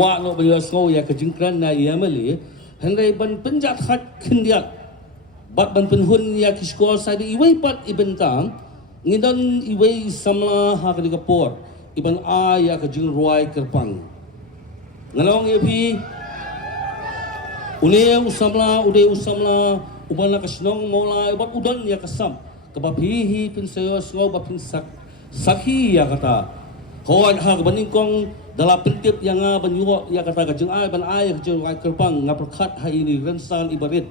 wa no ba yasgo ya ka jingkran na ya mali hanrai ban penjat khat khindiak bat ban penhun ya kiskol sa di iwai pat ibentang ngidan iwai samla ha ka digapor iban a ya ka jing ruai kerpang ngalong epi une usamla ude usamla ubana kasnong mola bat udan ya kasam kabapihi pinsayo ngo bapin sakhi ya kata kawan ha baningkong dalam pentip yang banyuwa ya kata kajeng ai ban ai kajeng ai kerpang ngaperkat ha ini rensan ibarit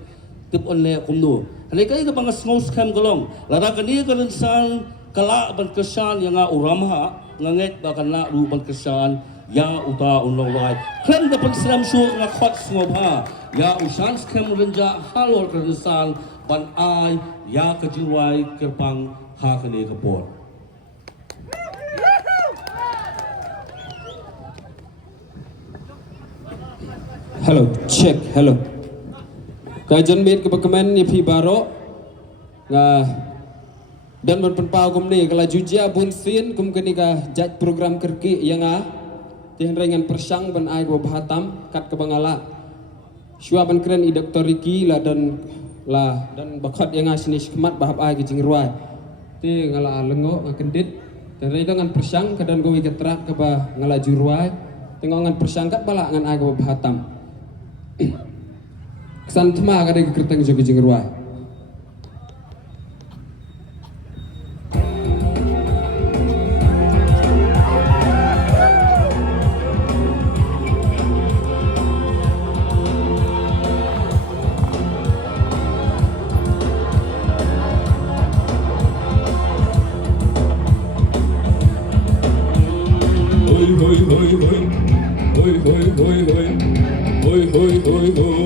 tip onle kumno hale kai ka bangas ngos kam golong lara kani ka rensan kala ban kesan yang uramha nganget bakan la ru ban kesan ya uta unlong lai klem da pan slam su ngakhat ngobha ya usan skam renja halor rensan ban ai ya kajeng ai kerpang ha kani kapor. Hello, check, hello. Kajian bit ke pekemen ni pi baro. Dan berpenpau kum ni kalau jujia bun sin kum kini ka jat program kerki yang tiang ringan persang ban ai go bahatam kat ke bangala. Syua ban keren i Dr. Ricky lah dan bakat yang sini kemat bahap ai ke jingruai. Ti ngala lengo ngakendit dan ringan persang kadan go iketrak ke bah ngala juruai. Tengongan persang kat bala ngan ai go bahatam. Kesan tema kada kerteng jogi jingruai. Hoi hoi hoi hoi. Hoi hoi hoi hoi. Hoi hoi hoi hoi.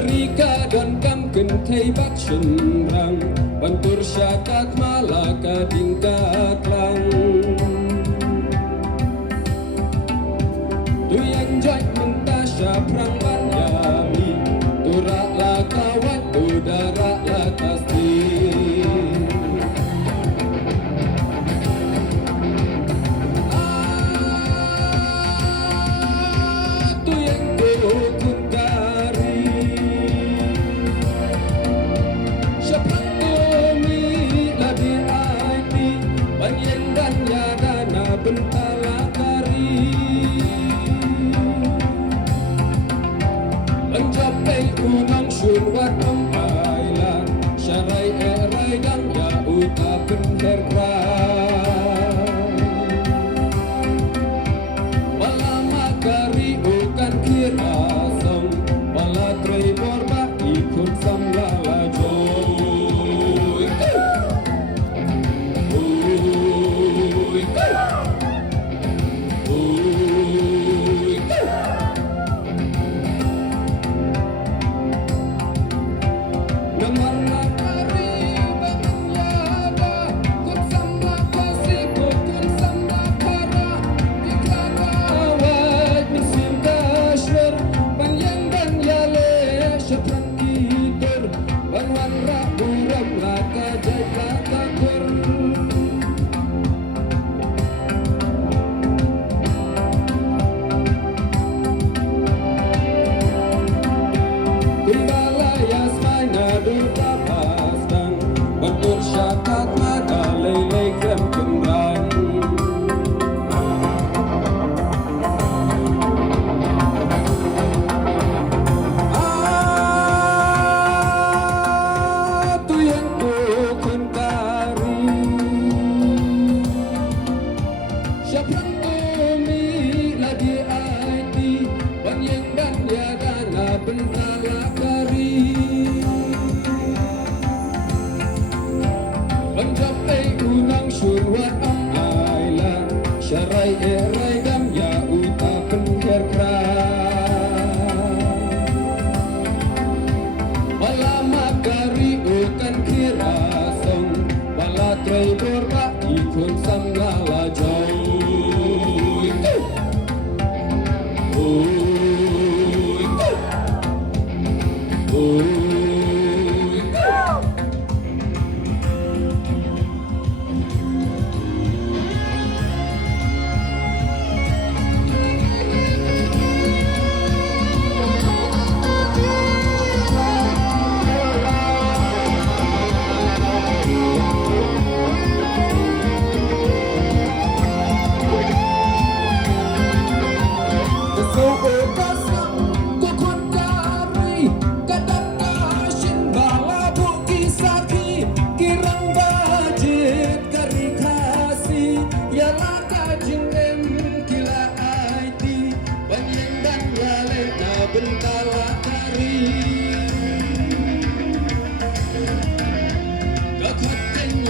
Rika dan kam kentai bak senrang bantur syakat malaka tingkat lang tu yang jai mentasya prang banjami tu rakla kawan tu darakla tasdi tu yang tu bentala kari mencapai unang syurwat mempailan syarai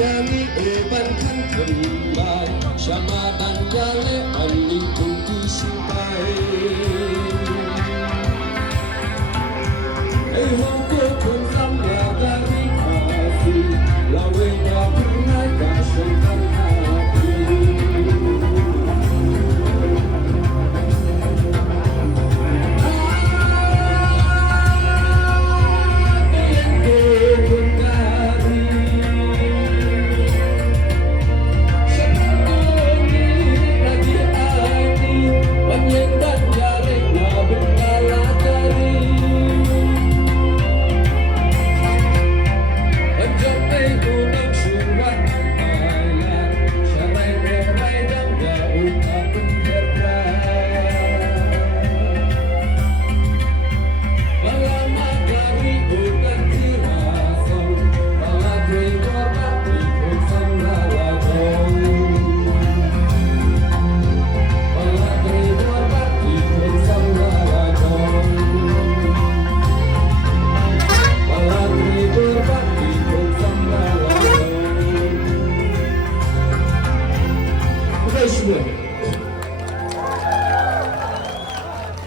yangi eban kan kembali Syama dan jale ani kunti simpai Hey hoko kun samya dari kasih Lawe da pernah kasihkan hati Semua